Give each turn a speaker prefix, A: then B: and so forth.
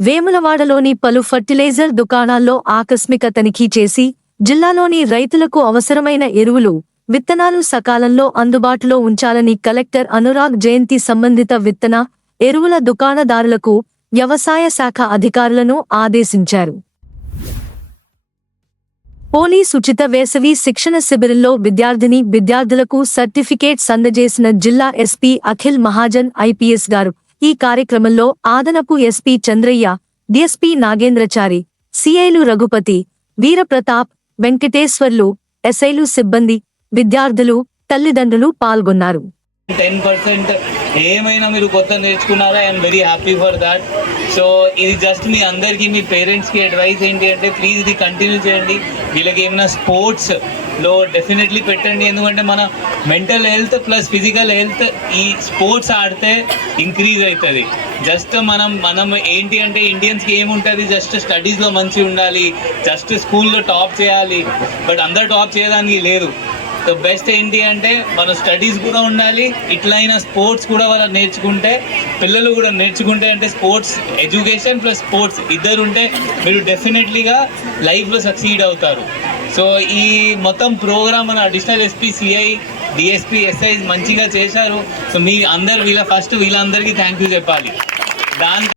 A: వేములవాడలోని పలు ఫర్టిలైజర్ దుకాణాల్లో ఆకస్మిక తనిఖీ చేసి జిల్లాలోని రైతులకు అవసరమైన ఎరువులు విత్తనాలు సకాలంలో అందుబాటులో ఉంచాలని కలెక్టర్ అనురాగ్ జయంతి సంబంధిత విత్తన ఎరువుల దుకాణదారులకు వ్యవసాయ శాఖ అధికారులను ఆదేశించారు. పోలీస్ ఉచిత వేసవి శిక్షణ శిబిరంలో విద్యార్థిని విద్యార్థులకు సర్టిఫికేట్ సందజేసిన జిల్లా ఎస్పీ అఖిల్ మహాజన్ ఐపీఎస్ గారు ఈ కార్యక్రమంలో ఆదనపు ఎస్పీ చంద్రయ్య డిఎస్పీ నాగేంద్రచారి సిఐలు రఘుపతి వీరప్రతాప్ వెంకటేశ్వర్లు ఎస్ఐలు సిబ్బంది విద్యార్థులు తల్లిదండ్రులు పాల్గొన్నారు.
B: టెన్ పర్సెంట్ ఏమైనా మీరు కొత్త నేర్చుకున్నారా? I'm very happy for that so ఇది జస్ట్ మీ అందరికీ మీ పేరెంట్స్కి అడ్వైస్ ఏంటి అంటే ప్లీజ్ ఇది కంటిన్యూ చేయండి. వీళ్ళకి ఏమైనా స్పోర్ట్స్లో డెఫినెట్లీ పెట్టండి. ఎందుకంటే మన mental health plus physical health ఈ స్పోర్ట్స్ ఆడితే ఇంక్రీజ్ అవుతుంది. జస్ట్ మనం మనం ఏంటి అంటే ఇండియన్స్కి ఏముంటుంది? జస్ట్ స్టడీస్లో మంచిగా ఉండాలి. జస్ట్ స్కూల్లో టాప్ చేయాలి. బట్ అందరు టాప్ చేయడానికి లేదు. సో బెస్ట్ ఏంటి అంటే మన స్టడీస్ కూడా ఉండాలి ఇట్లయినా స్పోర్ట్స్ కూడా వాళ్ళు నేర్చుకుంటే పిల్లలు కూడా నేర్చుకుంటే అంటే స్పోర్ట్స్ ఎడ్యుకేషన్ ప్లస్ స్పోర్ట్స్ ఇద్దరు ఉంటే మీరు డెఫినెట్లీగా లైఫ్లో సక్సీడ్ అవుతారు. సో ఈ మొత్తం ప్రోగ్రామ్ మన additional SP CI DSP SI మంచిగా చేశారు. సో మీ అందరు వీళ్ళ ఫస్ట్ వీళ్ళందరికీ థ్యాంక్ యూ చెప్పాలి. దాని